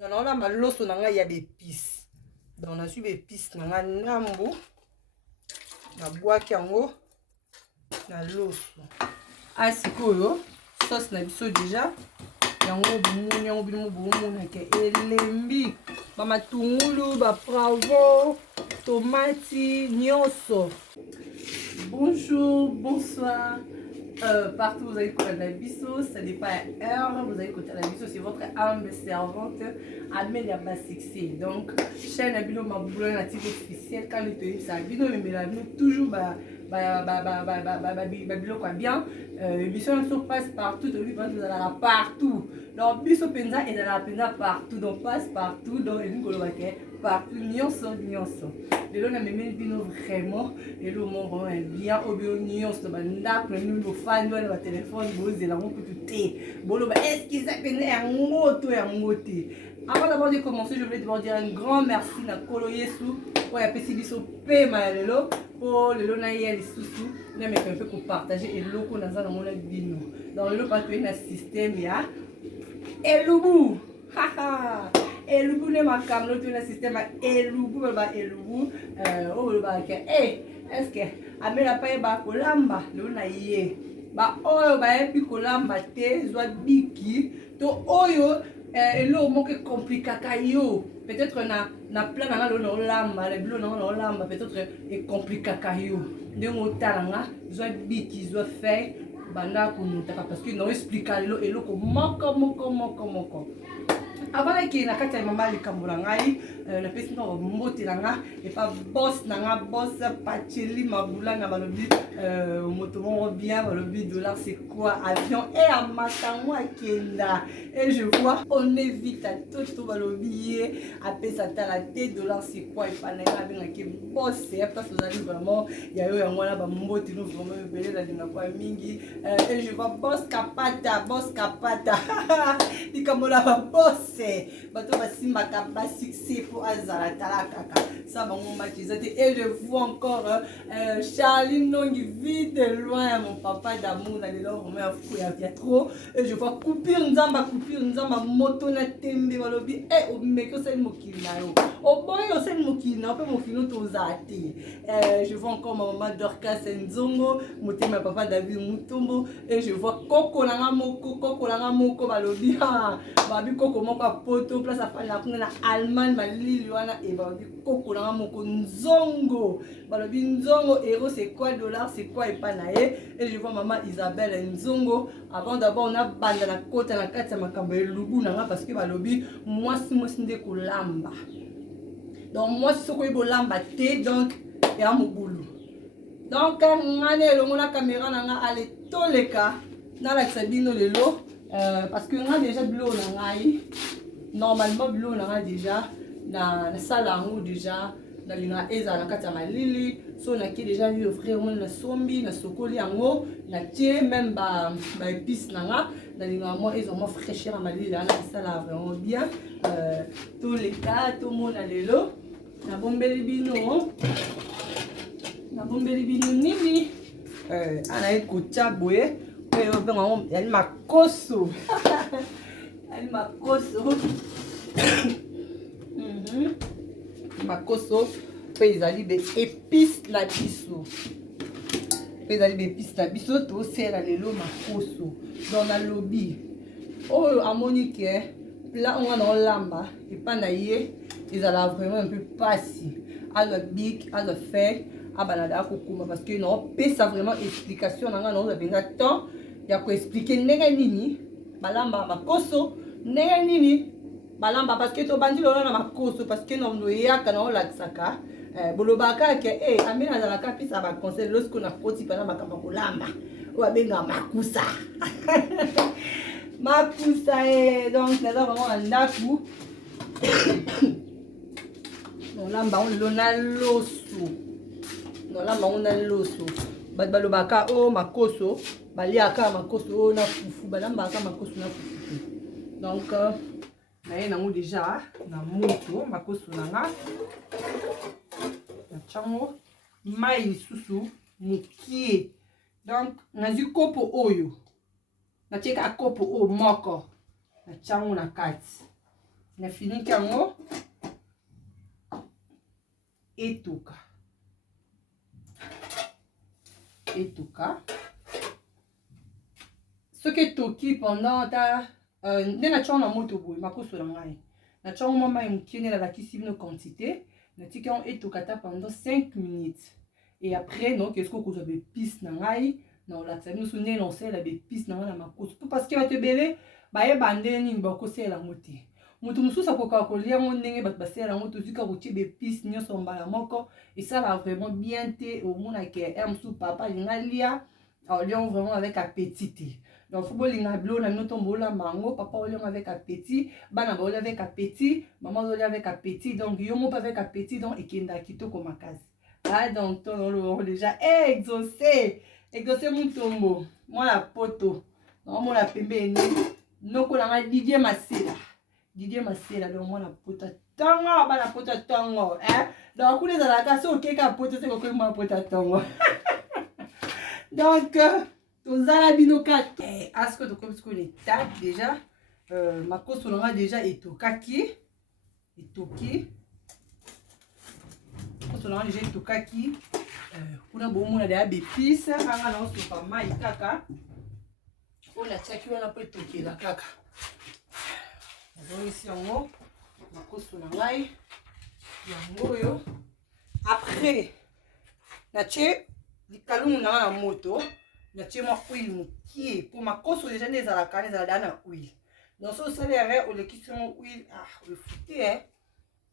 Donc là, ma loso nanga, il y a des épices. Donc on a su des épices nanga nambo. Na bois kiango. Na loso. Ah, c'est quoi, sauce na biso déjà. Yango boumou, yango boumou, boumou, na ke elembi. Ba matungulu, ba bravo, tomati, nyonso. Bonjour, bonsoir. Partout vous avez écouté la biso, ça n'est pas heure, vous avez écouté la biso, c'est votre humble servante Amélia Basixé. Donc, chaîne Abilo Maboula native officielle, quand le tenue ça Abilo, mais la toujours Babilo quoi bien. Biso on passe partout, vous allez partout. Donc, biso penza et la penza partout, donc passe partout, donc et nous partout, nyonso. Les gens m'aiment bien vraiment, les gens m'ont vraiment bien, au bio nyonso, nous nos fans, nos téléphones, nos éléments pour tout est. Bon, est-ce qu'ils appellent un mot. Avant d'abord de commencer, je voulais d'abord dire un grand merci à Kolo Yesu pour la PCBiso Pema Lelo pour le Lonaïa les sous-sous. Nous avons un peu pour partager et le qu'on a dans mon bino. Dans le partout un système il y a Elubu. Haha. Elubu ne ma cam l'autre un système Elubu Elubu oh le ba ke est-ce que amela pa ba kolamba le Lonaïa ba oyo ba epi kolamba te zwa biki to oyo elo moke complicaka yo peut-être na plan na lo lamba le blo na lamba peut-être et complicaka yo ndenge otalanga zwa biki zwa fait banda kunutaka parce que non explica lo eloko moko avant que na kati ya mama likambo na ngai na pesi na mbote na nga et pas boss na nga boss Pacheli Mabula na balobi moto moko bien balobi dollar c'est quoi avion et à matango akenda et je vois on évite à tout balobi à pesa la tête dollar c'est quoi et pas na nga bien que boss c'est parce que vous allez vraiment il y a eu un mois là ba mbote nous vraiment belé la dina kwa mingi et je vois boss kapata likambo na ba boss bato basimbaka basixé pour azala tala kaka ça bango matisate et je vois encore Charlie Nongi vite de loin mon papa d'amour na lelo vraiment il y a trop et je vois coupure nzamba moto na tembe balobi o meko c'est mokili na yo o boyo c'est mokili na pe mokili to zate je vois encore ma maman Dorcas Nzongo motema papa David Mutombo et je vois koko langa moko balobi babi koko moko poto place à la na Allemagne malili wana et babi koko langa moko Nzongo balobi Nzongo euro c'est quoi dollar c'est quoi et pas nae et je vois maman Isabelle Nzongo avant d'abord on a banda na kota na kati ya makambo elubu nanga parce que balobi mwasi nde kolamba donc mwasi soko ebolamba te donc ya mobulu donc ngane elongo na caméra nanga ale toleka na la sabino lelo parce que on a déjà bilo na ngai normalement bilo na ngai déjà na sala ngo déjà na linga eza na kati ya malili so na ki déjà lui offrir mon na sombi na sokoli yango na tie même ba épices na linga moi ils ont fraîcheur à malili là ça là vraiment bien tous les cas tout monde a lelo na bombeli bino nini ana ekutia boye oyo benga yali makoso makoso pe ezali be épices na biso to sera lelo makoso dans la lobby oyo amoni ke plat on na olamba epanda ye ezala vraiment un peu pasi ala big ala fait abalada kokuma parce que non pesa vraiment explication nanga non benga temps ya ko expliquer ndenge nini balamba makoso ndenge nini balamba parce que to bandi lolo na makoso parce que non no yaka na olaksaka bolobaka ke amina za la kapisa ba conseil lorsqu'on a koti pana makamba kolamba o benga makusa donc là vraiment ndaku non lamba on lona loso balobaka o makoso baliaka makoso na fufu balambaka makoso na fufu donc naye nango déjà na moto makoso nanga na chango mai lisusu mokie donc nazi kopo oyo natieka kopo o moko na chango na kati na fini kango etuka soki etoki pendant ta nde na tiongo na moto boye makoso na ngai na tiongo mwa mai mokie nde nalakisi bino quantité natiki yango etoka ta pendant 5 minutes et après donc est-ce que kozwa bepice na ngai na olakisa bino so nde na osalela bepice na ngai na makoso po parce que bato ebele bayeba ndenge nini bakosalela yango te moto mosusu akokaka kolia yango ndenge bato basalela yango tozwika kotie bepice nyonso mbala moko esala vraiment bien te omonake ya mosusu papa alinga lia aolia vraiment avec appétit te donc faut bolinga bilo na bino to bolamba yango papa olia avec appétit bana baolia avec appétit maman olia avec appétit donc yo moko avec appétit donc ekenda kitoko makasi ah donc ton déjà exaucé mutombo mwana poto mwana pembeni noko na Didier Masela donc mwana poto tango bana poto tango donc kuna za la kasi okeka poto c'est ko mwana poto tango donc tozala bino kaka asko to comme ce qu'on est tard déjà makoso na déjà etokaki makoso na déjà etokaki kuna bomona da bepice anga na osopa mai kaka ona tiaki wana po etokela kaka azongisi yango makoso na ngai yango oyo après natie likalungu na nga na moto natie mwa huile mokie po makoso deja nde ezalaka ezala daa na huile donc so osali yare olekisi yango huile olefute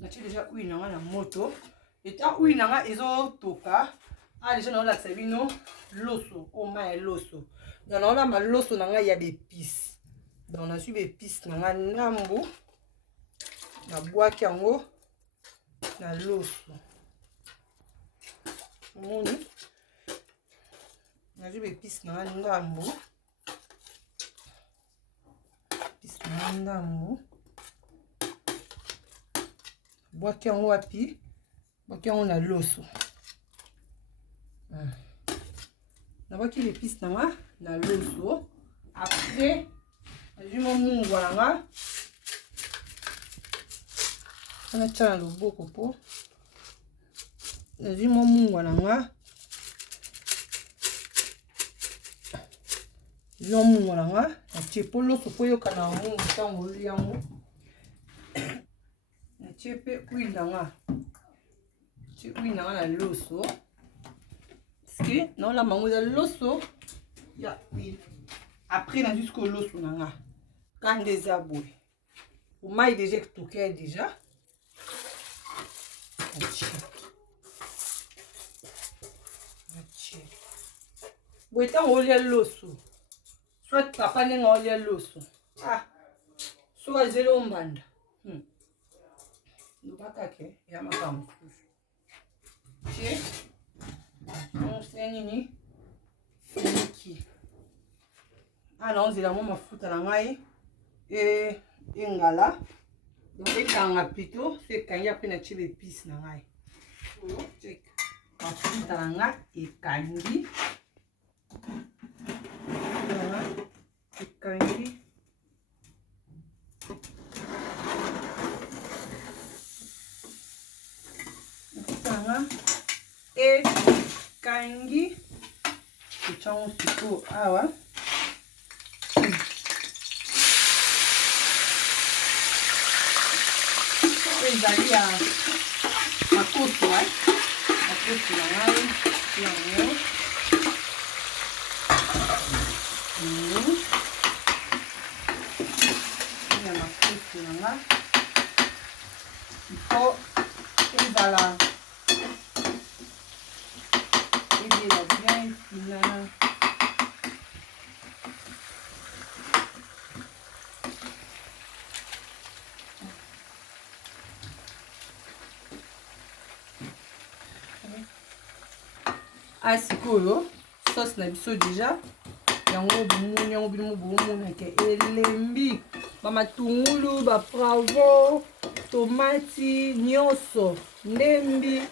natie deja huile na nga na moto eta huile na nga ezotoka deja naolakisa bino loso oma ya loso donc naolamba loso na ngai ya bepice donc nazwi bepice na nga ndambu nabwaki yango na loso omoni nazwi bepice na nga ndambu bwaki yango wapi bwaki yango na loso nabwaki bepice na nga na loso après nazwi mwa mungwa na nga anatia na loboko po nazwi mwa mungwa na nga mungwa na nga natie po loso po yoka na yango ntango oli yango natie pe huile na nga natie huile na nga na loso parceke naolamba yango eza loso ya huile après nazwi siko loso na nga kande eza boye omai deja etoke deja natie boye ntango olia loso soit papa ndenge olia loso soki azeli ombanda lobaka ke ya makambo mosusu tie onse nini finiki naozela mwa mafuta na ngai engala donc ekanga plutôt so ekangi apre natie bepice na ngai oyo mafuta na nga ekangi ekangi echango siko awa ezali ya makoso na ngai yango ya makoso na nga ifo ezala ebela bien efinana sikoyo sauce na biso deja yango bomoni yango bino bomonake elembi bamatungulu bapravo tomati nyonso ndembi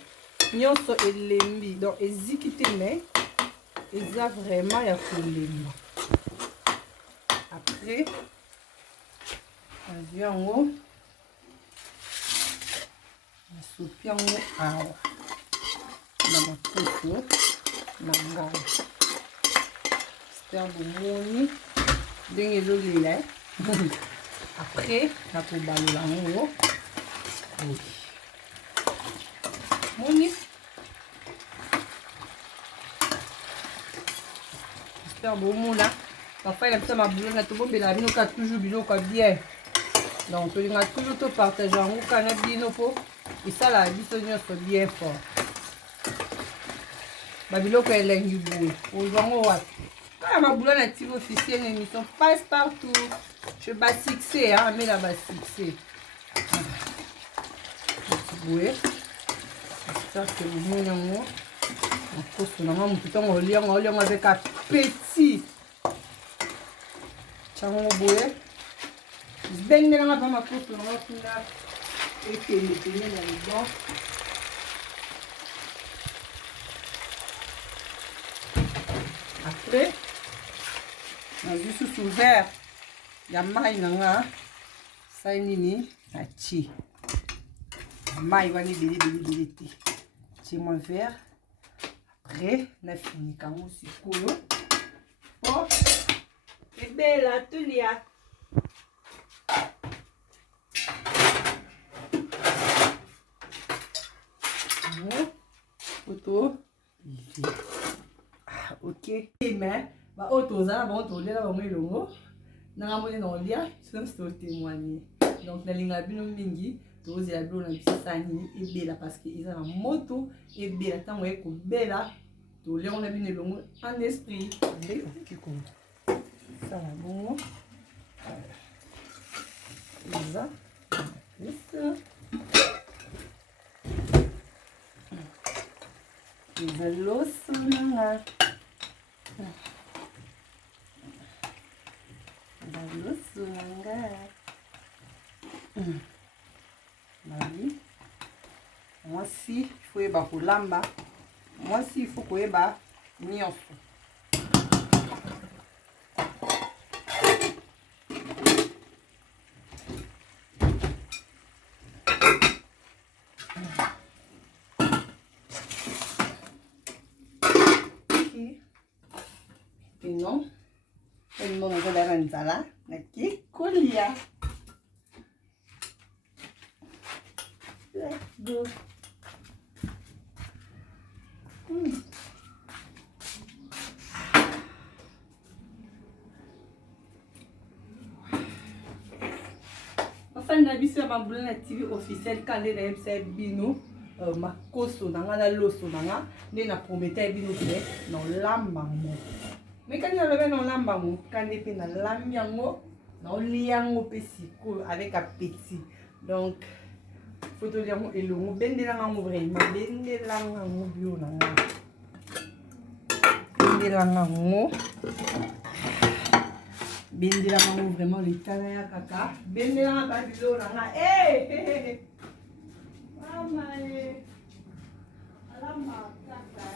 nyonso elembi donc eziki te mais eza vraiment ya kolemba après nazwi yango sopi yango awa na makoso na ngai. J'espère bomoni ndenge ezolela. Après nakobalola yango. Moni j'espère bomona parfois il a ma boulot na tobombela bino ka toujours biloko bien. Donc tolinga toujours to partager yango kana bino po esala biso nyonso bien fort. Babiloko elengi boye ozwango wapi kala ma boulot na TV officiel émission passe partout. Je bats succès hein mais là bas succès. Boye j'espère que vous m'en yango makoso na nga mutu ntango oliango avec appétit. Chango boye bendelanga mpa makoso na nga kuna ekendekende na libon. Après nazwi susu vert ya mai na nga sai nini natie mai wana ebele te tie moi vert. Après nafinika yango sikoyo po ebela tolia. Photo. Ah, ok. Mais bah autoza bon tolia la bon elongo. Na ngamo na olia, c'est un témoigner. Donc na linga bino mingi, tozi la bino na bisani ebela parce que ils ont moto ebela tango eko bela. Tolia on a bino elongo en esprit. Ndé ok comme ça va bon. Ça. Loso nanga. Loso nanga. Mami. Moi si il faut eba kolamba. Moi si il faut koyeba nyonso. Non, elle m'a donné la nzala, naki kolia. Let's go. Enfin, na biso ma boulot na TV officiel quand les MC bino makoso nanga na loso nanga ne na promettre bino ke non lamba mo. Mais quand on le met dans l'ambango, quand on est dans l'ambiango, on liango pesiko avec appétit. Donc, faut te dire et le mot ben de l'ango vraiment, ben de l'ango bio nanga, ben de l'ango, ben de l'ango vraiment les canaya kaka, ben de l'ango bio nanga. Eh, maman, alama kaka.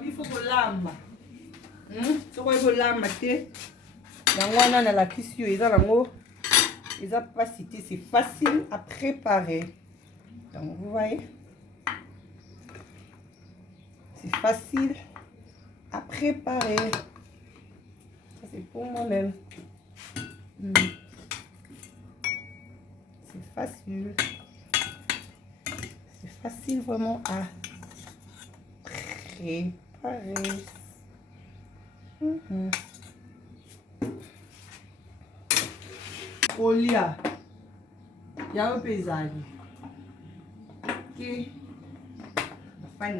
Il faut que l'âme. Ce qu'on veut l'âme, c'est la question. Ils ont pas cité. C'est facile à préparer. Donc, vous voyez, c'est facile à préparer. Ça, c'est pour moi-même. C'est facile. C'est facile vraiment à préparer. Olia. Il y a un paysage. Ok. La fin de